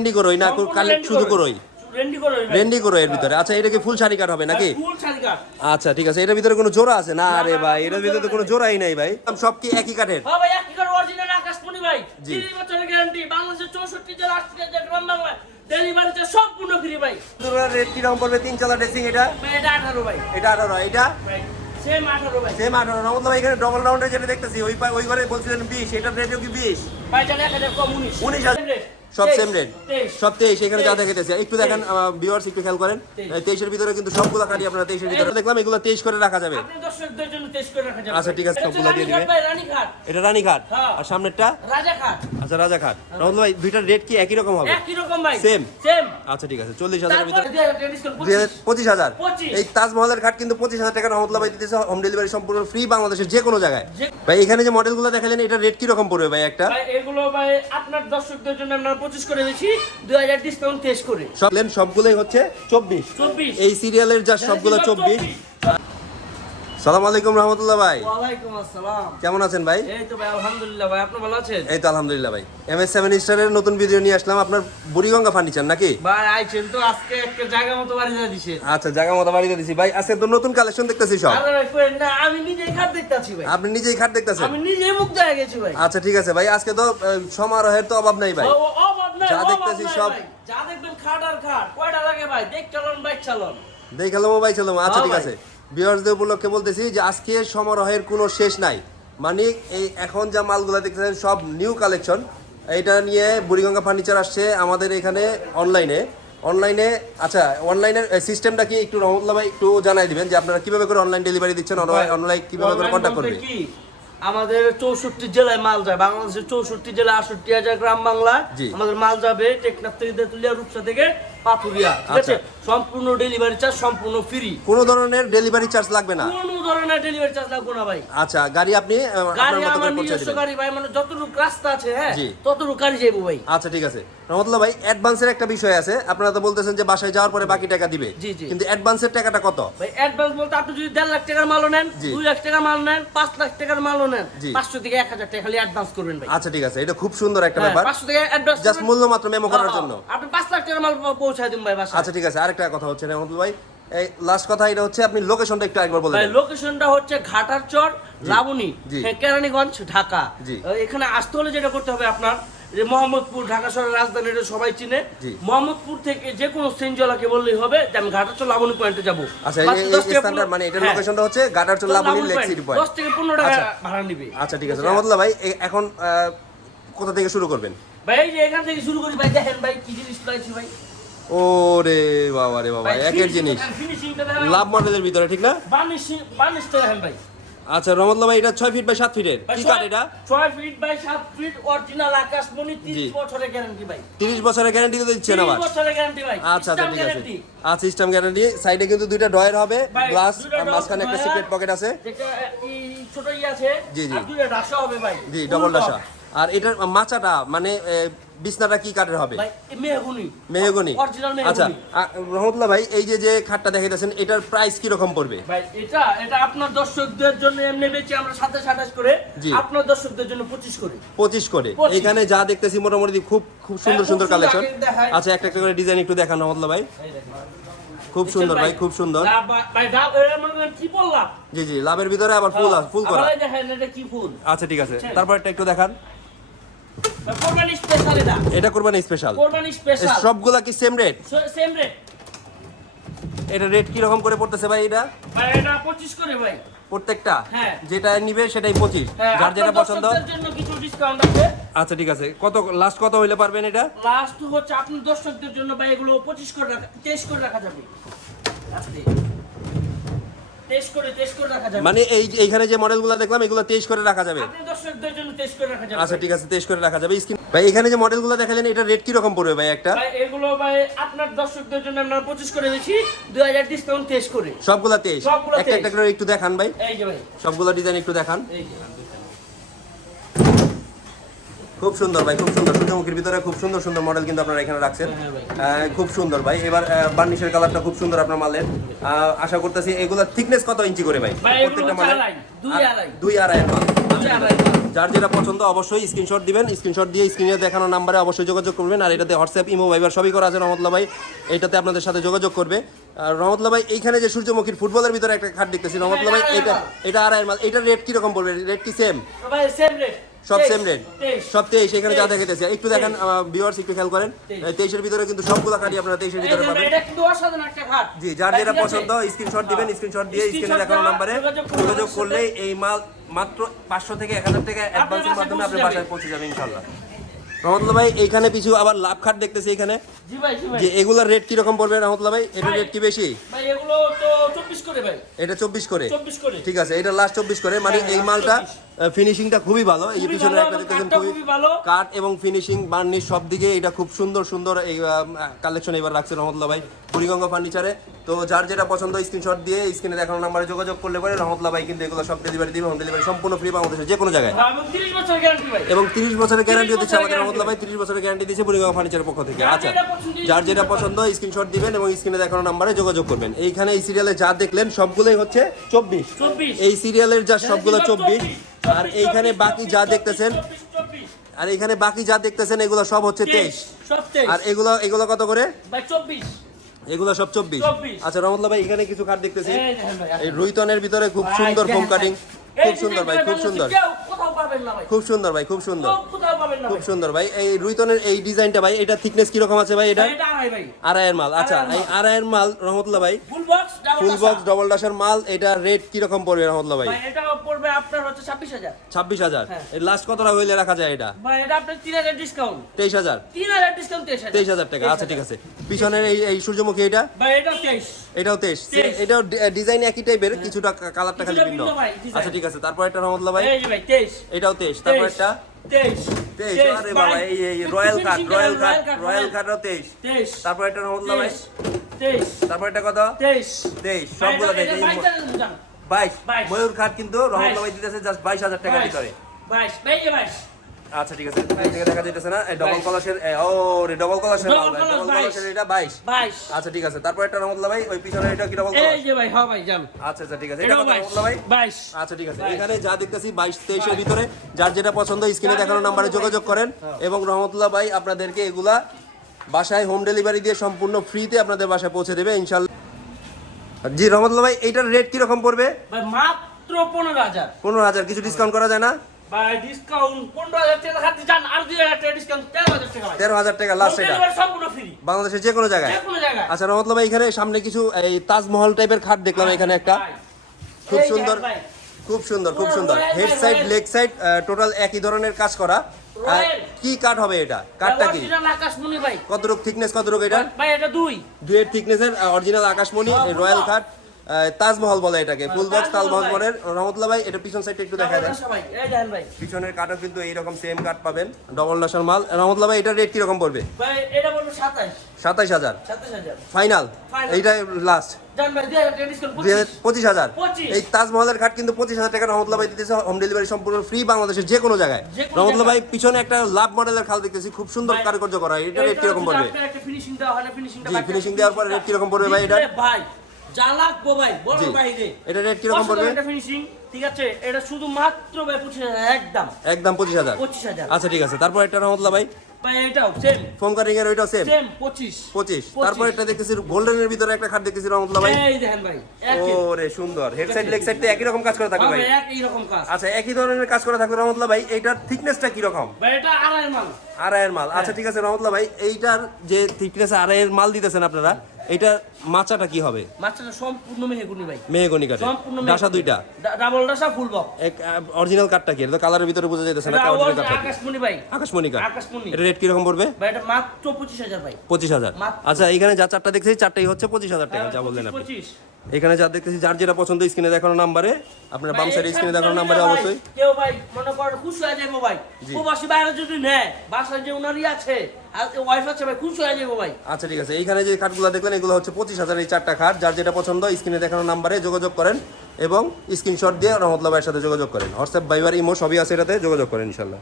Randy করোই না কালে শুধু করোই। রেন্ডি করো এর ভিতরে। আচ্ছা এটা কি ফুল শাড়ি কাট হবে নাকি? কাট। আচ্ছা ঠিক আছে এটার ভিতরে কোনো জোড়া আছে? না আরে ভাই এটার ভিতরে তো কোনো। জোড়াই নাই ভাই। সব কি একই কাঠের? হ্যাঁ। জি। বছরের গ্যারান্টি বাংলাদেশের চৌষট্টি জেলা গ্রাম বাংলায় ডেলিভারিতে সম্পূর্ণ ফ্রি ভাই। রেট কীরকম পড়বে? তিন চালা ড্রেসিং এটা? এটা আঠারো ভাই। এটা আঠারো এটা? সেম আঠারো ভাই। সেম আঠারো রহমত ভাই এখানে ডবল রাউন্ডে যেটা দেখতেছি ওই ওই ঘরে বলছিলেন বিশ এটার রেটও কি বিশ? ভাই জান এক হাজার কম উনিশ। উনিশ হাজার। সব সেম রেট সব তেইশ এখানে যা। দেখেতেছে। একটু দেখেন ভিউয়ার্স একটু খেয়াল করেন। তেইশের ভিতরে কিন্তু সবগুলো কাটি আপনারা তেইশের ভিতরে দেখলাম এগুলো তেইশ করে রাখা যাবে। আচ্ছা, ঠিক আছে, সবগুলা দিয়ে রানীঘাট দিবে। ভাই, রানীঘাট। এটা রানী ঘাট হ্যাঁ। আর সামনেরটা? আচ্ছা রাজা ঘাট রহমত ভাই দুইটার রেট কি একই রকম হবে? একই রকম ভাই। Same? সেম আচ্ছা ঠিক আছে চল্লিশ হাজারের ভিতরে পঁচিশ। হাজার। এই তাজমহলের ঘাট কিন্তু পঁচিশ হাজার টাকা রহমতুল্লাহ ভাই দিতেছে হোম ডেলিভারি সম্পূর্ণ ফ্রি বাংলাদেশের যে কোনো জায়গায়। ভাই এখানে যে মডেলগুলো দেখালেন এটা রেট কি রকম পড়বে ভাই একটা? এগুলো ভাই আপনার দর্শকদের জন্য আমরা পঁচিশ করে দুই হাজার ডিসকাউন্ট টেস্ট করে। সব লেন সবগুলোই হচ্ছে চব্বিশ। চব্বিশ। এই সিরিয়ালের যা সবগুলো চব্বিশ। সালাম আলাইকুম রহমতুল্লাহ ভাই। ওয়ালাইকুম আসসালাম। কেমন আছেন ভাই? এই তো ভাই আলহামদুলিল্লাহ ভাই আপনি ভালো আছেন? এই তো আলহামদুলিল্লাহ ভাই। এম এস সেভেন স্টারের নতুন ভিডিও নিয়ে আসলাম আপনার বুড়িগঙ্গা ফার্নিচার নাকি? ভাই আইছেন তো আজকে একটা জায়গা মতো বাড়ি যা দিছে আচ্ছা জায়গা মতো বাড়িতে দিছি। ভাই আজকে তো নতুন কালেকশন দেখতেছি সব। আরে ভাই না আমি নিজেই খাট দেখতাছি ভাই। আপনি নিজেই খাট দেখতেছেন? আমি নিজেই মুখ গেছি ভাই। আচ্ছা ঠিক আছে ভাই আজকে তো সমারোহের তো অভাব নাই ভাই। যা দেখতাছি সব-। যা দেখবেন খাট আর খাট। কয়টা লাগে ভাই? দেখ চালন বাইক চালন। দেখালাম ভাই ছিলাম আচ্ছা হ্যাঁ ঠিক আছে। বিয়ার্সদের উপলক্ষে বলতেছি যে আজকে সমারোহের কোনো শেষ নাই। মানে এই এখন যা মালগুলো দেখতেছেন সব নিউ কালেকশন এটা নিয়ে বুড়িগঙ্গা ফার্নিচার আসছে আমাদের এখানে অনলাইনে অনলাইনে আচ্ছা অনলাইনের সিস্টেমটা কি একটু রহমতুল্লাহ ভাই একটু জানাই দিবেন যে আপনারা কীভাবে করে অনলাইন ডেলিভারি দিচ্ছেন অনলাইন কীভাবে করে কন্ট্যাক্ট বলতে করবে? কি? আমাদের চৌষট্টি জেলায় মাল যায়। বাংলাদেশের চৌষট্টি জেলায় আটষট্টি হাজার গ্রাম বাংলা। আমাদের মাল যাবে টেকনাফ থেকে তেতুলিয়া রূপসা থেকে পাথুরিয়া ঠিক আছে? আচ্ছা। সম্পূর্ণ ডেলিভারি চার্জ সম্পূর্ণ ফ্রি কোনো ধরনের ডেলিভারি চার্জ লাগবে না? কোনো ধরনের ডেলিভারি চার্জ লাগবে না ভাই। আচ্ছা গাড়ি আপনি গাড়ি আমার নিজস্ব গাড়ি ভাই মানে যতটুকু রাস্তা আছে হ্যাঁ ততটুকু গাড়ি যাব ভাই। আচ্ছা ঠিক আছে। রহমতুল্লাহ ভাই অ্যাডভান্সের একটা বিষয় আছে। আপনারা তো বলতেছেন যে বাসায় যাওয়ার পরে বাকি টাকা দিবে। জি, জি। কিন্তু অ্যাডভান্সের টাকাটা কত? ভাই অ্যাডভান্স বলতে আপনি যদি দেড় লাখ টাকার মালও নেন দুই লাখ টাকার মাল নেন পাঁচ লাখ টাকার মালও নেন। পাঁচশো থেকে এক হাজার টাকা খালি অ্যাডভান্স করবেন ভাই। আচ্ছা ঠিক আছে। এটা খুব সুন্দর একটা হ্যাঁ, ব্যাপার। পাঁচশো থেকে অ্যাডভান্স জাস্ট মূল্য মাত্র মেমো করার জন্য। আপনি পাঁচ লাখ টাকার মাল পৌঁছায় দিন ভাই বাসা আচ্ছা ঠিক আছে আরেকটা কথা হচ্ছে রহমতুল্লাহ ভাই। এই লাস্ট কথা এটা হচ্ছে আপনি লোকেশনটা একটু একবার বলে দেন। লোকেশনটা হচ্ছে ঘাটার চর লাবণী হ্যাঁ, কেরানীগঞ্জ ঢাকা। এখানে আসতে হলে যেটা করতে হবে আপনার যে মোহাম্মদপুর ঢাকা শহরের রাজধানী এটা সবাই চিনে। মোহাম্মদপুর থেকে যে কোনো বললেই হবে যে আমি লাবণী পয়েন্টে যাব। আচ্ছা এই- মাত্র এই 10 থেকে স্থানটার 15 মানে এটার হ্যাঁ, লোকেশনটা হচ্ছে গাটারচুল লাবণী লেক সিটি পয়েন্ট 10 থেকে পনেরো টাকা আচ্ছা। ভাড়া নিবে। আচ্ছা ঠিক আছে রহমতুল্লাহ ভাই এখন কোথা থেকে শুরু করবেন? ভাই এই যে এখান থেকে শুরু করি ভাই দেখেন ভাই কি জিনিস পাইছি ভাই। ও রে বাবা রে বাবা একের জিনিস। লাভ মডেলের ভিতরে ঠিক না? ভাই। আচ্ছা রহমতুল্লাহ ভাই এটা ছয় ফিট বাই সাত ফিটের কি কাঠ এটা? ছয় ফিট বাই সাত ফিট অরিজিনাল আকাশমণি জি। 30 বছরের গ্যারান্টি ভাই। তিরিশ বছরের গ্যারান্টি তো দিচ্ছেন 30 আবার। বছরের গ্যারান্টি ভাই। আচ্ছা আচ্ছা ঠিক আছে। আচ্ছা সিস্টেম গ্যারান্টি সাইডে কিন্তু দুইটা ড্রয়ার হবে গ্লাস আর মাঝখানে একটা সিক্রেট পকেট আছে। যেটা এই ছোট ই আছে জি, জি। আর দুইটা ডাসা হবে ভাই। G double ডাসা। আর এটার মাচাটা মানে বিছনাটা কি কাঠের হবে? মেহগুনি। আচ্ছা রহমতুল্লাহ ভাই এই যে যে খাটটা দেখাইতেছেন এটার প্রাইস কি রকম পড়বে? ভাই এটা এটা আপনার দর্শকদের জন্য এমনি বেচি আমরা সাথে সাতাশ করে আপনার দর্শকদের জন্য পঁচিশ করে। পঁচিশ করে। এখানে যা দেখতেছি মোটামুটি খুব খুব সুন্দর হ্যাঁ, সুন্দর কালেকশন আচ্ছা একটা একটা করে ডিজাইন একটু দেখান রহমতুল্লাহ ভাই। খুব সুন্দর ভাই খুব সুন্দর। জি জি লাভের ভিতরে আবার ফুল আস- ফুল করা। আচ্ছা ঠিক আছে। তারপর একটা একটু দেখান। কোরবানি স্পেশাল এটা। এটা করবেন স্পেশাল কোরবানি স্পেশাল সবগুলা কি সেম রেট সেম রেট এটা রেট কি রকম করে পড়তেছে ভাই এটা? ভাই এটা 25 করে ভাই। প্রত্যেকটা? হ্যাঁ। যেটা নিবে সেটাই পঁচিশ। হ্যাঁ যার যেটা পছন্দ। জন্য কিছু ডিসকাউন্ট আছে। আচ্ছা ঠিক আছে। কত লাস্ট কত হইলে পারবেন এটা? লাস্ট হচ্ছে আপনার দর্শকদের জন্য ভাই এগুলো 25 করে রাখা 23 করে রাখা যাবে। আস্তে মানে এই এইখানে যে মডেলগুলো দেখলাম এগুলো তেইশ করে রাখা যাবে। 23 আচ্ছা ঠিক আছে তেইশ করে রাখা যাবে। স্ক্রিন ভাই এখানে যে মডেলগুলো দেখালেন এটা রেট কি রকম পড়বে ভাই একটা? এগুলো ভাই আপনার দর্শকদের জন্য আমরা 25 করে দিচ্ছি 2000 ডিসকাউন্ট 23 করে। সবগুলা তেইশ সবগুলা একটা একটা করে একটু দেখান ভাই। এই যে ভাই। সবগুলা ডিজাইন একটু দেখান। এই যে খুব সুন্দর ভাই খুব সুন্দর। সূর্যমুখীর ভিতরে খুব সুন্দর সুন্দর মডেল কিন্তু আপনারা এখানে রাখছেন। হ্যাঁ। আহ, খুব সুন্দর ভাই। এবার বার্নিশের কালারটা খুব সুন্দর আপনার মালের। আশা করতেছি এগুলা থিকনেস কত ইঞ্চি করে ভাই? প্রত্যেকটা মালের দুই আড়াই। দুই আড়াই মাল। যার যেটা পছন্দ অবশ্যই স্ক্রিনশট দিবেন। স্ক্রিনশট দিয়ে স্ক্রিনে দেখানো নাম্বারে অবশ্যই যোগাযোগ করবেন। আর এটাতে হোয়াটসঅ্যাপ ইমো ভাইবার সবই করা আছে রহমতুল্লাহ ভাই। এটাতে আপনাদের সাথে যোগাযোগ করবে। আর রহমতুল্লাহ ভাই এইখানে যে সূর্যমুখীর ফুটবলের ভিতরে একটা খাট দেখতেছি। রহমতুল্লাহ ভাই এটা এটা আড়াই মাল। এটার রেট কীরকম পড়বে? রেট কি সেম সেম রেট সব সেম রেট সব তেইশ এখানে যা দেখাইতেছে। একটু দেখেন ভিউয়ার্স একটু খেয়াল করেন। তেইশের ভিতরে কিন্তু সবগুলো কাটি আপনারা তেইশের ভিতরে পাবেন। জি যার যেটা? পছন্দ স্ক্রিনশট দিবেন স্ক্রিনশট দিয়ে স্ক্রিনে দেখানো নাম্বারে যোগাযোগ করলে যোগাযোগ আমাদের করলে এই মাল মাত্র পাঁচশো থেকে এক হাজার টাকা অ্যাডভান্সের মাধ্যমে আপনার বাসায় পৌঁছে যাবে ইনশাল্লাহ রহমতুল্লাহ ভাই এইখানে কিছু আবার লাভ খাট দেখতেছি এখানে। যে এগুলোর রেট কীরকম পড়বে রহমতুল্লাহ ভাই? এটার রেট কি বেশি? ভাই এগুলো তো 24 করে ভাই। এটা চব্বিশ করে। 24 করে। ঠিক আছে এটা লাস্ট চব্বিশ করে। মানে হ্যাঁ, এই হ্যাঁ, মালটা 24 ফিনিশিংটা খুবই ভালো। এই যে পিছনে একটা দেখতেছেন খুবই ভালো। কাঠ এবং ফিনিশিং বার্নিশ সব দিকে এটা খুব সুন্দর সুন্দর এই কালেকশন এবার রাখছে রহমতুল্লাহ ভাই বুড়িগঙ্গা ফার্নিচারে তো যার যেটা পছন্দ স্ক্রিনশট দিয়ে স্ক্রিনে দেখানো নাম্বারে যোগাযোগ করলে পরে রহমতুল্লাহ ভাই কিন্তু এগুলো সব ডেলিভারি দিবে হোম ডেলিভারি সম্পূর্ণ ফ্রি বাংলাদেশের যে কোনো জায়গায়। এবং 30 বছর গ্যারান্টি ভাই। এবং তিরিশ বছরের গ্যারান্টি 30 দিচ্ছে আমাদের রহমতুল্লাহ ভাই তিরিশ বছরের গ্যারান্টি দিচ্ছে বুড়িগঙ্গা ফার্নিচারের পক্ষ থেকে। আচ্ছা যার যেটা পছন্দ স্ক্রিনশট দিবেন এবং স্ক্রিনে দেখানো নাম্বারে যোগাযোগ করবেন। এইখানে এই সিরিয়ালে যা দেখলেন সবগুলোই হচ্ছে চব্বিশ। 24 এই সিরিয়ালের যা সবগুলো চব্বিশ। 24, আর এইখানে বাকি যা দেখতেছেন 24, 24, আর এইখানে বাকি যা দেখতেছেন এগুলো সব হচ্ছে তেইশ আর এগুলো এগুলো কত করে? ভাই 24 এগুলো সব চব্বিশ। আচ্ছা রহমতুল্লাহ ভাই এখানে কিছু কাঠ দেখতেছি। এই রুইতনের ভিতরে খুব সুন্দর ফোম কাটিং খুব সুন্দর ভাই খুব সুন্দর। খুব সুন্দর ভাই খুব সুন্দর। খুব সুন্দর ভাই। এই রুইতনের এই ডিজাইনটা ভাই এটা থিকনেস কীরকম আছে ভাই এটা? আড়াইয়ের মাল। আচ্ছা এই আড়াইয়ের মাল রহমতুল্লাহ ভাই। ফুল বক্স ডাবল ডবল ডাসের মাল এটা রেট কীরকম পড়বে রহমতুল্লাহ ভাই? ভাই আপনার হচ্ছে 26000 ছাব্বিশ হাজার। হ্যাঁ। এই লাস্ট কতটা হইলে রাখা যায় এটা? ভাই এটা আপনার 3000 ডিসকাউন্ট তেইশ হাজার। 3000 ডিসকাউন্ট 23000 তেইশ হাজার। টাকা। আচ্ছা ঠিক আছে। পিছনের এই এই সূর্যমুখী এটা? ভাই এটা 23 এটাও তেইশ। তেইশ। এটাও ডিজাইন একই টাইপের কিছুটা কালারটা খালি ভিন্ন। আচ্ছা ঠিক আছে। তারপর একটা রহমতুল্লাহ ভাই। এই যে ভাই 23 এটাও তেইশ। তারপর একটা? 23 তেইশ। আরে বাবা এই এই royal cut royal cut royal তেইশ। 23 তারপর একটা রহমতুল্লাহ ভাই। 23 তারপর একটা কত? 23 তেইশ। সবগুলো তেইশ এই বাইশ। ময়ূর খাট কিন্তু দিতেছে জাস্ট বাইশ হাজার টাকার ভিতরে 22 22 আচ্ছা ঠিক আছে। থেকে দেখা যাইতেছে না। ডবল। ও রে ডবল ডবল এটা বাইশ। 22 আচ্ছা ঠিক আছে। তারপর একটা রহমতুল্লাহ ভাই ওই পিছনে এটা কি ডবল এই যে ভাই হ্যাঁ ভাই জান আচ্ছা আচ্ছা ঠিক আছে। এটা 22 রহমতুল্লাহ ভাই। 22 আচ্ছা ঠিক আছে। এখানে যা দেখতেছি বাইশ তেইশের ভিতরে। যার যেটা পছন্দ স্ক্রিনে দেখানো নাম্বারে যোগাযোগ করেন। এবং রহমতুল্লাহ ভাই আপনাদেরকে এগুলা বাসায় হোম ডেলিভারি দিয়ে সম্পূর্ণ ফ্রিতে আপনাদের বাসায় পৌঁছে দেবে ইনশাল্লাহ। জি রহমতুল্লাহ ভাই এইটার রেট কীরকম পড়বে? ভাই মাত্র 15000 পনেরো হাজার কিছু ডিসকাউন্ট করা যায় না? ভাই ডিসকাউন্ট 15000 টাকা খাতে যান আর 2000 টাকা ডিসকাউন্ট 13000 টাকা ভাই। তেরো হাজার টাকা লাস্ট এটা? সম্পূর্ণ ফ্রি বাংলাদেশের যে কোনো জায়গায়? যে কোনো জায়গায়। আচ্ছা রহমতুল্লাহ ভাই এখানে সামনে কিছু এই তাজমহল টাইপের খাট দেখলাম এখানে একটা। খুব সুন্দর খুব সুন্দর খুব সুন্দর। Head side. Leg side total একই ধরনের কাজ করা। আর। কি কাঠ হবে এটা? কাঠটা কি? কত রোগ ভাই। কত রোগ এটা? ভাই এটা দুই। থিকনেস থিকনেসের অরিজিনাল আকাশমণি রয়্যাল কাঠ। তাজমহল বলে এটাকে ফুল বক্স তাজমহল তাজমহল ভাই। রহমতুল্লাহ ভাই এটা পিছন সাইডটা একটু দেখা দেন। পিছনের কাঠও কিন্তু এইরকম সেম কাঠ পাবেন ডবল নাসার মাল। রহমতুল্লাহ ভাই এটা রেট কীরকম পড়বে? এটা বলব 27 সাতাইশ হাজার। ফাইনাল। এইটা লাস্ট জান ভাই 2000 টাকা ডিসকাউন্ট পঁচিশ। হাজার। এই তাজমহলের খাট কিন্তু পঁচিশ হাজার টাকা রহমতুল্লাহ ভাই দিতেছে। হোম ডেলিভারি সম্পূর্ণ ফ্রি বাংলাদেশের যে কোনো জায়গায়। রহমতুল্লাহ ভাই পিছনে একটা লাভ মডেলের খাল দেখতেছি। খুব সুন্দর কারুকার্য করা এটা রেট কীরকম পড়বে? ফিনিশিং দেওয়ার পরে রেট কীরকম পড়বে ভাই এটা? ভাই যা লাগবো ভাই বড় বাইরে এটা রেট কীরকম পড়বে? এটা ফিনিশিং ঠিক আছে? এটা শুধু মাত্র ভাই 25000 একদম। একদম পঁচিশ হাজার। 25000 আচ্ছা ঠিক আছে। তারপর রহমতুল্লাহ ভাই। ভাই এটাও সেম ফোন কারিং এর ওইটাও সেম সেম 25 25 তারপর একটা দেখতেছি গোল্ডেনের ভিতরে একটা খাট দেখতেছি রহমতুল্লাহ ভাই। এই দেখেন ভাই ও রে সুন্দর। হেড সাইড লেগ সাইড একই রকম কাজ করে থাকবে ভাই ভাই। একই রকম কাজ। আচ্ছা একই ধরনের কাজ করে রহমতুল্লাহ ভাই এইটার থিকনেসটা কি রকম ভাই এটা আড়াই মাল। আড়াইয়ের মাল। আচ্ছা ঠিক আছে রহমতুল্লাহ ভাই এইটার যে থিকনেস আড়াইয়ের মাল দিতেছেন আপনারা এইটার মাচাটা কি হবে? মাছটা সম্পূর্ণ মেহগনি ভাই। মেহগনি কাটে সম্পূর্ণ ডাসা দুইটা? ডাবল ডাসা ফুল বক এক অরিজিনাল কাঠটা কি? এটা তো কালারের ভিতরে বোঝা যাইতেছে না এটা অরিজিনাল কাঠটা আকাশমণি ভাই। আকাশমণি কাঠ। আকাশমণি। এটা রেট কি রকম পড়বে? ভাই এটা মাত্র 25000 ভাই। পঁচিশ হাজার। মাত্র। আচ্ছা এখানে যা চারটা দেখছি চারটাই হচ্ছে পঁচিশ হাজার টাকা যা বললেন আপনি। 25 এখানে যা দেখতেছি যার যেটা পছন্দ স্ক্রিনে দেখানো নাম্বারে আপনার বাম সাইডে স্ক্রিনে দেখানো নাম্বারে অবশ্যই। কেউ ভাই মনে করেন খুশি হয়ে যাব ভাই। প্রবাসী বাইরে যদি নেয় বাসায় যে উনারই আছে আর ওয়াইফ আছে ভাই খুশি হয়ে যাব ভাই। আচ্ছা ঠিক আছে। এইখানে যে খাটগুলো দেখলেন এগুলো হচ্ছে পঁচিশ হাজার এই চারটা খাট যার যেটা পছন্দ স্ক্রিনে দেখানো নাম্বারে যোগাযোগ করেন এবং স্ক্রিনশট দিয়ে রহমতুল্লাহ ভাইয়ের সাথে যোগাযোগ করেন। হোয়াটসঅ্যাপ বাইবার ইমো সবই আছে এটাতে যোগাযোগ করেন ইনশাল্লাহ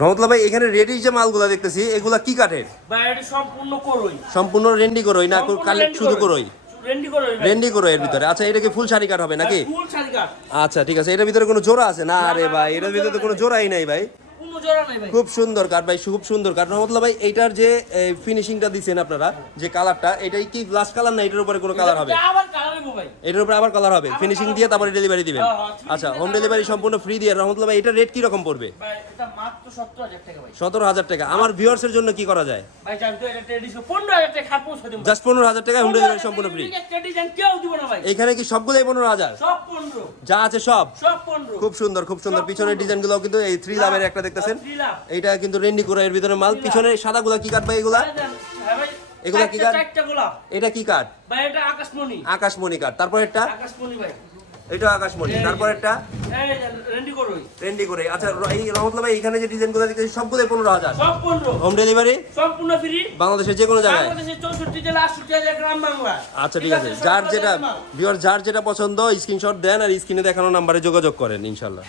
রহমতুল্লাহ ভাই এখানে রেডি যে মালগুলো দেখতেছি এগুলা কি কাঠের ভাই এটা সম্পূর্ণ করই। সম্পূর্ণ রেন্ডি করোই না কালেক্ট শুধু করই। রেন্ডি করো এর ভিতরে। আচ্ছা এটা কি ফুল শাড়ি কাট হবে নাকি? শাড়ি কাট আচ্ছা ঠিক আছে এটার ভিতরে কোনো জোড়া আছে? না আরে ভাই এটার ভিতরে তো কোনো। জোড়াই নাই ভাই। খুব সুন্দর কাঠ ভাই খুব সুন্দর কাঠ রহমতুল্লাহ ভাই এইটার যে ফিনিশিংটা দিচ্ছেন আপনারা যে কালারটা এটাই কি গ্লাস কালার না এটার উপরে কোনো কালার হবে? এটা এটার উপরে আবার কালার হবে। ফিনিশিং দিয়ে তারপরে ডেলিভারি দিবেন। হ্যাঁ, হ্যাঁ, আচ্ছা হোম ডেলিভারি সম্পূর্ণ ফ্রি দিয়ে রহমতুল্লাহ ভাই এটার রেট কি রকম পড়বে এটা সতেরো হাজার টাকা আমার ভিউয়ার্সের জন্য কি করা যায়? এটা জাস্ট পনেরো হাজার টাকা হোম ডেলিভারি সম্পূর্ণ ফ্রি এখানে কি সবগুলোই পনেরো হাজার? যা আছে সব? সব খুব সুন্দর খুব সুন্দর। পিছনের পনেরো। ডিজাইনগুলো কিন্তু এই থ্রি লাভের একটা দেখতেছেন থ্রি এইটা কিন্তু রেন্ডি করে এর ভিতরে মাল। পিছনে সাদাগুলা কি কাট ভাই এগুলা এগুলা কি গোলাপ এটা কি কাঠ ভাই এটা আকাশমণি। আকাশমণি কাঠ তারপর একটা? আকাশমণি ভাই। এটা আকাশমণি। তারপর একটা? এই রেন্ডি করোই ট্রেন্ডি করে। আচ্ছা এই রহমতুল্লাহ ভাই এখানে যে ডিজাইনগুলো দেখতেছি সবগুলোই পনেরো হাজার। সব পনেরো। হোম ডেলিভারি সম্পূর্ণ ফ্রি বাংলাদেশের যে কোনো জায়গায়? বাংলাদেশের জেলা আটষট্টি হাজার গ্রাম বাংলা। আচ্ছা ঠিক আছে। যার যেটা ভিউয়ার যার যেটা পছন্দ স্ক্রিনশট দেন আর স্ক্রিনে দেখানো নাম্বারে যোগাযোগ করেন ইনশাল্লাহ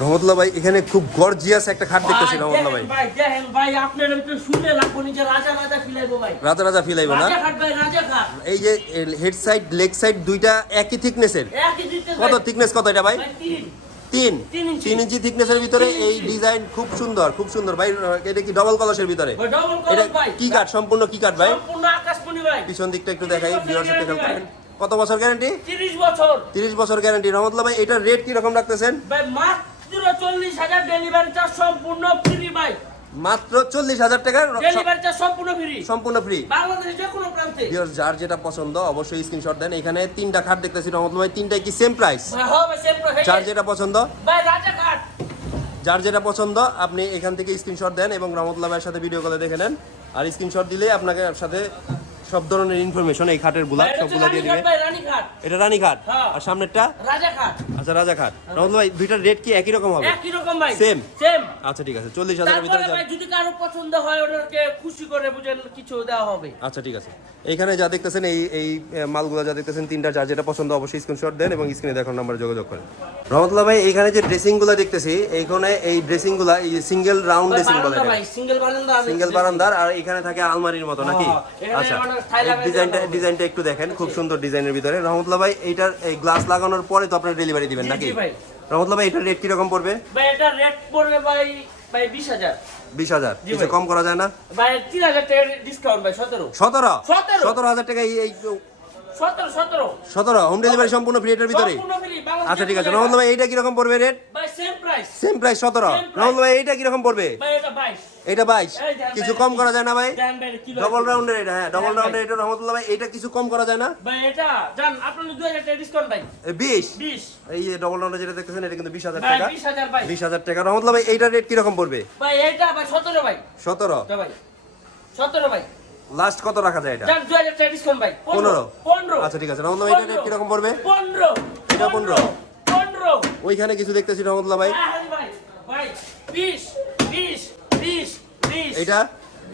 রহমতুল্লাহ ভাই এখানে খুব গর্জিয়াস একটা খাট দেখতেছি রহমতুল্লাহ ভাই। ভাই দেখেন ভাই আপনার একটু শুনে লাগবো নিজে রাজা রাজা ফিলাইবো ভাই। রাজা রাজা ফিল আইব না? এই যে হেড সাইড লেগ সাইড দুইটা একই থিকনেসের কত থিকনেস কত এটা ভাই? তিন। তিন। ইঞ্চি। থিকনেসের ভিতরে এই ডিজাইন খুব সুন্দর খুব সুন্দর। ভাই এটা কি ডবল কলসের ভিতরে? এটা কি কাঠ? সম্পূর্ণ কি কাঠ ভাই? সম্পূর্ণ আকাশমণি ভাই। পিছন দিকটা একটু দেখাই 30 বছরের খেয়াল করেন কত বছর গ্যারান্টি 30 বছর। তিরিশ বছর গ্যারান্টি রহমতুল্লাহ ভাই এটার রেট কি রকম রাখতেছেন? ভাই মাত্র চল্লিশ হাজার ডেলিভারি চার্জ সম্পূর্ণ ফ্রি ভাই। মাত্র চল্লিশ হাজার টাকার ডেলিভারি চার্জ সম্পূর্ণ ফ্রি সম্পূর্ণ ফ্রি বাংলাদেশের যে কোনো প্রান্তে। ভিউয়ার্স যার যেটা পছন্দ অবশ্যই স্ক্রিনশট দেন। এখানে তিনটা খাট দেখতেছি রহমতুল্লাহ ভাই। তিনটাই কি সেম প্রাইস হবে সেম যার যেটা পছন্দ। ভাই রাজা খাট। যার যেটা পছন্দ আপনি এখান থেকে স্ক্রিনশট দেন এবং রহমতুল্লাহ ভাইয়ের সাথে ভিডিও কলে দেখে নেন। আর স্ক্রিনশট দিলে আপনাকে সাথে সব ধরনের ইনফরমেশন এই খাটেরগুলা সবগুলা দিয়ে দিবে। রানীঘাট রানীঘাট। এটা রানী খাট হ্যাঁ। আর সামনেরটা? রাজা খাট আচ্ছা রাজা খাট রহমতুল্লাহ ভাই দুইটার রেট কি একই রকম হবে? একই রকম ভাই। Same? সেম আচ্ছা ঠিক আছে চল্লিশ হাজারের ভিতরে যাবে। ভাই যদি কারও পছন্দ হয় ওদেরকে খুশি করে বুঝেন কিছু দেওয়া হবে। আচ্ছা ঠিক আছে। এইখানে যা দেখতেছেন এই এই মালগুলো যা দেখতেছেন তিনটা যার যেটা পছন্দ অবশ্যই স্ক্রিনশট দেন এবং স্ক্রিনে দেখার নাম্বারে যোগাযোগ করেন। রহমতুল্লাহ ভাই এইখানে যে ড্রেসিংগুলো দেখতেছি এইখানে এই ড্রেসিংগুলা এই সিঙ্গেল রাউন্ড ড্রেসিং বলে সিঙ্গেল সিঙ্গেল বারান্দার আর এখানে থাকে আলমারির মতো নাকি? হ্যাঁ, আচ্ছা। মানে ডিজাইনটা ডিজাইনটা একটু দেখেন খুব সুন্দর ডিজাইনের ভিতরে। রহমতুল্লাহ ভাই এইটার এই গ্লাস লাগানোর পরে তো আপনার ডেলিভারি দিবেন নাকি? রহমতুল্লাহ ভাই এটার রেট কীরকম পড়বে? ভাই এটা রেট পড়বে ভাই ভাই বিশ হাজার। বিশ হাজার। কিছু। কম করা যায় না? ভাই তিন হাজার টাকা ডিসকাউন্ট ভাই সতেরো। সতেরো? সতেরো। হাজার টাকা এই সতেরো হোম ডেলিভারি সম্পূর্ণ ফ্রি এটার ভিতরে আচ্ছা ঠিক আছে। রহমতুল্লাহ ভাই এইটা কীরকম পড়বে রেট সেম প্রাইস সতেরো। Same ভাই এইটা কীরকম পড়বে? এটা বাইশ। কিছু কম করা যায় না ভাই? ডবল রাউন্ডের এটা হ্যাঁ ডবল রাউন্ডের। এটা রহমতুল্লাহ ভাই এটা কিছু কম করা যায় না? ভাই এটা জান আপনার দুই হাজার টাকা ডিসকাউন্ট ভাই। এ, বিশ? বিশ। এই ডবল রাউন্ডে যেটা দেখতেছেন এটা কিন্তু বিশ হাজার ভাই টাকা। বিশ হাজার ভাই। বিশ হাজার টাকা। রহমতুল্লাহ ভাই এইটার রেট কীরকম পড়বে? ভাই এটা ভাই সতেরো ভাই। সতেরো? যা ভাই। সতেরো ভাই। লাস্ট কত রাখা যায় এটা? টাকা ডিসকাউন্ট ভাই। পনেরো। পনেরো। আচ্ছা ঠিক আছে রহমতুল্লাহ ভাই কীরকম পড়বে? পনেরো। এটা পনেরো। পনেরো। ওইখানে কিছু দেখতেছি রহমতুল্লাহ ভাই। হ্যাঁ, ভাই। ভাই বিশ বিশ বিশ বিশ। এইটা?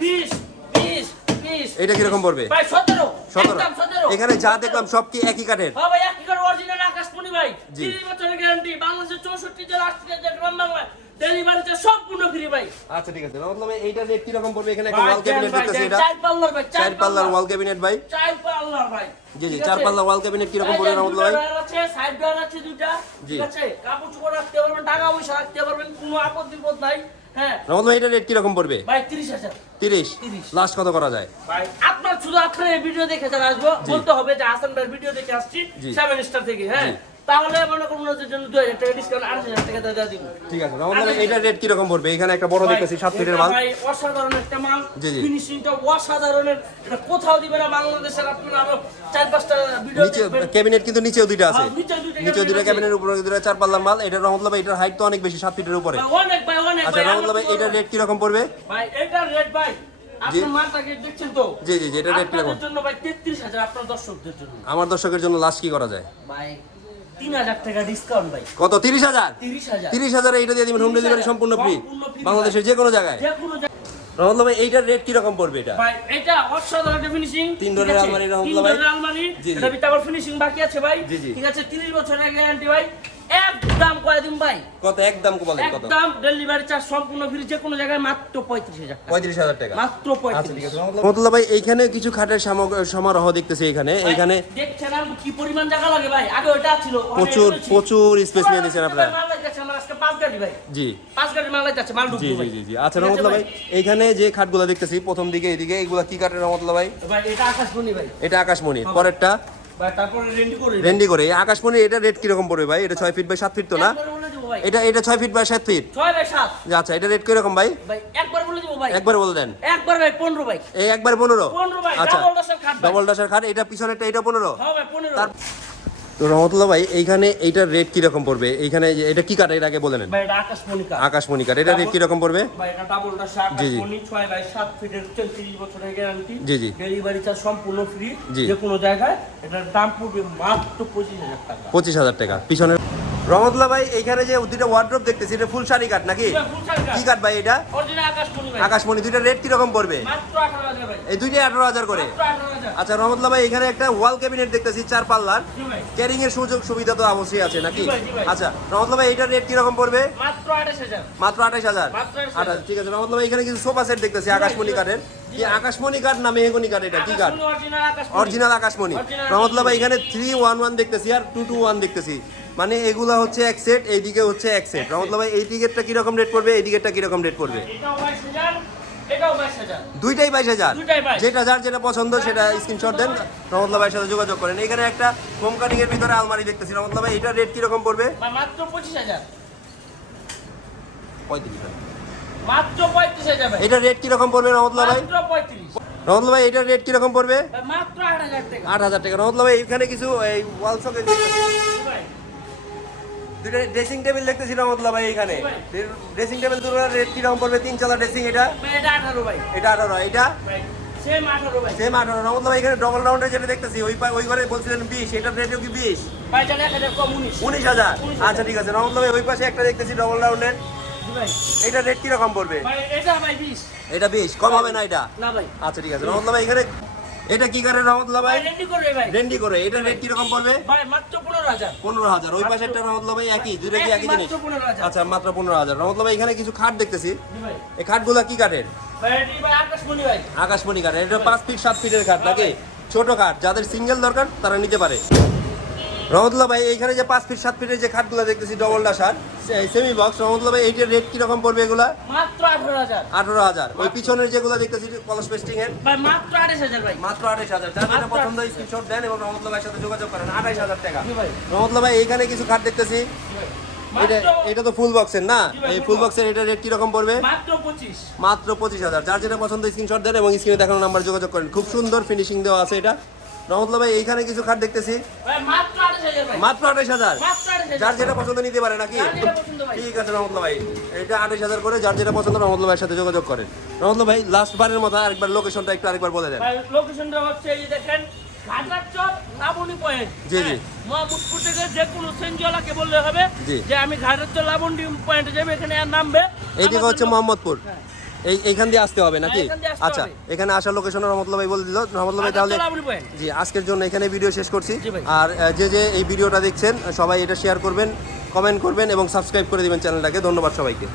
বিশ বিশ বিশ। এটা কীরকম পড়বে? ভাই সতেরো। সতেরো। একদম সতেরো। এখানে যা দেখলাম সব কি একই কাঠের? হ্যাঁ ভাই একই অরিজিনাল আকাশমণি ভাই। জি। তিরিশ বছরের গ্যারান্টি বাংলাদেশের চৌষট্টি জেলা আটটি জেলা গ্রাম বাংলা ডেলিভারিতে সম্পূর্ণ ফ্রি ভাই। আচ্ছা ঠিক আছে। রহমতুল্লাহ ভাই এইটার রেট কীরকম পড়বে এখানে একটা ওয়াল ক্যাবিনেট দেখতেছি এটা। চার পাল্লার ভাই চার পাল্লার ওয়াল ক্যাবিনেট ভাই। চার পাল্লার ভাই। জি জি চার আছে? ওয়াল ক্যাবিনেট কীরকম এই পড়বে রহমতুল্লাহ ভাই? আছে সাইড ডয়ার আছে দুইটা ঠিক আছে? কাপড় চোপড় রাখতে পারবেন টাকা পয়সা রাখতে পারবেন কোনো আপত্তি বোধ নাই হ্যাঁ। রহমতুল্লাহ রেট কীরকম পড়বে? ভাই তিরিশ হাজার। তিরিশ? 30 লাস্ট কত করা যায়? ভাই আপনার শুধু আপনার এই ভিডিও দেখে যারা আসব বলতে হবে যে হাসান ভিডিও দেখে আসছি জি। সেভেন স্টার থেকে হ্যাঁ। তাহলে মনে করুন ওদের জন্য দুই হাজার টাকা ডিসকাউন্ট আড়াই হাজার টাকা দিয়ে দিব। ঠিক আছে রহমতুল্লাহ ভাই এটার রেট কীরকম পড়বে? এখানে একটা বড় দেখতেছি সাত ফিটের মাল। অসাধারণ একটা মাল। জি, জি। ফিনিশিংটা অসাধারণের। এটা কোথাও দিবে না বাংলাদেশের আপনারা আরও চার পাঁচটা ভিডিও নিচে ক্যাবিনেট কিন্তু নিচেও দুইটা আছে। হ্যাঁ, নিচেও দুইটা আছে। ক্যাবিনেটের উপরে দুইটা চার পাল্লার মাল। এটা রহমতুল্লাহ ভাই এটার হাইট তো অনেক বেশি সাত ফিটের উপরে। অনেক ভাই অনেক আচ্ছা ভাই, রহমতুল্লাহ ভাই এটার রেট কীরকম পড়বে? ভাই এটার রেট ভাই আপনি মালটাকে দেখছেন তো? জি জি জি এটার রেট কীরকম? আপনাদের জন্য ভাই তেত্রিশ হাজার আপনার দর্শকদের জন্য। আমার দর্শকের জন্য লাস্ট কি করা যায়? ভাই টাকা ডিসকাউন্ট ভাই। কত? তিরিশ হাজার? তিরিশ হাজার। এইটা দিয়ে দিবেন হোম ডেলিভারি সম্পূর্ণ ফ্রি বাংলাদেশের যে কোনো জায়গায়। রহমতুল্লাহ ভাই এইটার রেট কীরকম পড়বে এটা? ভাই এটা অসাধারণ ফিনিশিং তিন ডোরের আলমারি রহমতুল্লাহ ভাই। আলমারি জি, জি। এটা ভিতরে আবার ফিনিশিং বাকি আছে ভাই। ঠিক আছে 30 বছরের গ্যারান্টি ভাই। একদম দিন ভাই। কত? একদম বলেন কত? একদম ডেলিভারি চার্জ সম্পূর্ণ ফ্রি যে কোনো জায়গায় মাত্র পঁয়ত্রিশ হাজার টাকা। পঁয়ত্রিশ হাজার টাকা। মাত্র আচ্ছা রহমতুল্লাহ ভাই এইখানে কিছু খাটের সমারোহ দেখতেছি এখানে। ভাই, এইখানে দেখছেন আর কি পরিমাণ জায়গা লাগে ভাই? আগে ওটা ছিল প্রচুর প্রচুর স্পেস নিয়ে দিয়েছেন আপনারা। আচ্ছা যে খাটগুলো দেখতেছি প্রথম দিকে এদিকে এগুলা কি কাঠের রহমতুল্লাহ ভাই? ভাই এটা আকাশমণি ভাই। এটা আকাশমণি। পরেরটা রেন্ডি করে। এই আকাশমণি এটা রেট কীরকম পড়বে ভাই? এটা ছয় ফিট বাই সাত ফিট তো না? এটা এটা ছয় ফিট বাই সাত ফিট আচ্ছা এটা রেট কীরকম ভাই? একবার বলে দেন। একবার ভাই পনেরো ভাই। এই একবার পনেরো? আচ্ছা। ডাবল দশের খাট ডবল ডাসের খাট এটা পিছনেরটা এটা পনেরো? হ্যাঁ পনেরো। তার- তো রহমতুল্লাহ ভাই এইখানে এইটার রেট কীরকম পড়বে? এইখানে এটা কি কাঠ এর আগে বলে নেন। আকাশ আকাশমণি কাঠ এটা রেট কীরকম পড়বে? জি, জি। জি, জি। ডেলিভারি চার্জ সম্পূর্ণ ফ্রি যে কোনো জায়গায় এটার দাম পড়বে মাত্র পঁচিশ হাজার টাকা। পঁচিশ হাজার টাকা। পিছনের রহমতুল্লাহ ভাই এইখানে যে দুইটা ওয়ার্ড্রোপ দেখতেছি এটা ফুল শাড়ি কাঠ নাকি? কি কাঠ ভাই এটা? আকাশমণি দুইটা রেট কীরকম পড়বে এই দুইটাই আঠারো হাজার করে। আচ্ছা রহমতুল্লাহ ভাই এখানে একটা ওয়াল ক্যাবিনেট দেখতেছি চার পাল্লার। ক্যারিং এর সুযোগ সুবিধা তো অবশ্যই আছে নাকি। আচ্ছা রহমতুল্লাহ ভাই এটার রেট কীরকম পড়বে? মাত্র আঠাশ হাজার। আঠাশ হাজার? মাত্র 28,000 আঠাশ ঠিক আছে রহমতুল্লাহ ভাই এখানে কিছু সোফা সেট দেখতেছি আকাশমণি কাঠের। কি আকাশমণি কাঠ না মেহগনি কাঠ এটা? কি কাঠ? অরিজিনাল আকাশমণি। রহমতুল্লাহ ভাই এখানে থ্রি ওয়ান ওয়ান দেখতেছি আর টু টু ওয়ান দেখতেছি। মানে এগুলা হচ্ছে এক সেট এইদিকে হচ্ছে এক সেট রহমতুল্লাহ ভাই এই টিকেটটা কীরকম রেট পড়বে? এই টিকেটটা কীরকম রেট পড়বে? দুইটাই বাইশ হাজার? যেটা যার যেটা পছন্দ সেটা স্ক্রিনশট দেন। রহমতুল্লাহ ভাইয়ের সাথে যোগাযোগ করেন। এখানে একটা হোম কাটিং এর ভিতরে আলমারি দেখতেছি। রহমতুল্লাহ ভাই এটা রেট কীরকম পড়বে? মাত্র পঁচিশ হাজার। পঁয়ত্রিশ মাত্র পঁয়ত্রিশ হাজার ভাই। এটা রেট কীরকম পড়বে রহমতুল্লাহ ভাই? পঁয়ত্রিশ। রহমতুল্লাহ ভাই এটার রেট কীরকম পড়বে? মাত্র আট হাজার টাকা। আট হাজার টাকা। রহমতুল্লাহ ভাই এখানে কিছু এই ওয়াল সকেট জি দুইটা ড্রেসিং টেবিল দেখতেছি রহমতুল্লাহ ভাই এখানে। ড্রেসিং টেবিল দুটোর রেট কীরকম পড়বে তিন চালা ড্রেসিং এটা। এটা আঠারো ভাই। এটা আঠারো এটা? সেম আঠারো ভাই। সেম আঠারো রহমতুল্লাহ ভাই এখানে ডবল রাউন্ডে যেটা দেখতেছি ওই ওই ঘরে বলছিলেন বিশ এটার রেটও কি বিশ? উনিশ। হাজার? আচ্ছা ঠিক আছে রহমতুল্লাহ ভাই ওই পাশে একটা দেখতেছি ডবল রাউন্ডের এটা রেট কীরকম পড়বে? এটা বিশ। কম হবে না এটা? আচ্ছা ঠিক আছে রহমতুল্লাহ ভাই এখানে এটা কি করে রহমতুল্লাহ ভাই? রেন্ডি করে ভাই। রেন্ডি করে এটা রেট কীরকম পড়বে? ভাই মাত্র পনেরো হাজার। ওই পাশে একটা রহমতুল্লাহ ভাই একই দুইটা কি একই জিনিস? আচ্ছা মাত্র পনেরো হাজার। রহমতুল্লাহ ভাই এখানে কিছু খাট দেখতেছি। এই খাটগুলা কি কাঠের? ভাই এটি ভাই আকাশমণি ভাই। আকাশমণি কাঠ এটা পাঁচ ফিট সাত ফিটের খাট নাকি? ছোট খাট যাদের সিঙ্গেল দরকার তারা নিতে পারে। রহমতুল্লাহ ভাই এইখানে যে পাঁচ ফিট সাত ফিটের যে খাটগুলো দেখতেছি ডবল ডাসার সেমি বক্স রহমতুল্লাহ ভাই এইটার রেট কীরকম পড়বে এগুলা? মাত্র আঠারো হাজার। আঠারো হাজার। ওই পিছনের যেগুলো দেখতেছি কলস পেস্টিং এর। মাত্র আঠাশ হাজার ভাই। মাত্র আঠাশ হাজার। যার যেটা পছন্দ স্ক্রিনশট দেন এবং রহমতুল্লাহ ভাইয়ের সাথে যোগাযোগ করেন। আঠাশ হাজার টাকা। রহমতুল্লাহ ভাই এইখানে কিছু খাট দেখতেছি। এটা এটা তো ফুল বক্সের না? এই ফুল বক্সের এটা রেট কীরকম পড়বে? মাত্র পঁচিশ। মাত্র পঁচিশ হাজার। যার যেটা পছন্দ স্ক্রিনশট দেন এবং স্ক্রিনে দেখানো নাম্বার যোগাযোগ করেন। খুব সুন্দর ফিনিশিং দেওয়া আছে এটা। রহমতুল্লাহ ভাই এইখানে কিছু খাট দেখতেছি। মাত্র আঠাশ হাজার যার যেটা পছন্দ নিতে পারে নাকি। ঠিক আছে রহমতুল্লাহ ভাই। এটা আঠাশ হাজার করে যার যেটা পছন্দ রহমতুল্লাহ ভাইয়ের সাথে যোগাযোগ করেন। রহমতুল্লাহ ভাই লাস্ট বারের মতো আরেকবার লোকেশনটা একটু আরেকবার বলে দেন। লোকেশনটা হচ্ছে এই দেখেন জি, জি। মহামুদপুর থেকে যে কোনো সেনজলাকে বললে হবে যে আমি ঘাটারচর লাবণী পয়েন্টে যাবে এখানে নামবে। এইদিকে হচ্ছে মোহাম্মদপুর। হ্যাঁ। এই এইখান দিয়ে আসতে হবে নাকি? হ্যাঁ, আচ্ছা এখানে আসার লোকেশন রহমতুল্লাহ ভাই বলে দিল। রহমতুল্লাহ ভাই তাহলে লাবণী পয়েন্ট জি আজকের জন্য এখানে ভিডিও শেষ করছি। আর যে যে এই ভিডিওটা দেখছেন সবাই এটা শেয়ার করবেন কমেন্ট করবেন এবং সাবস্ক্রাইব করে দিবেন চ্যানেলটাকে। ধন্যবাদ সবাইকে।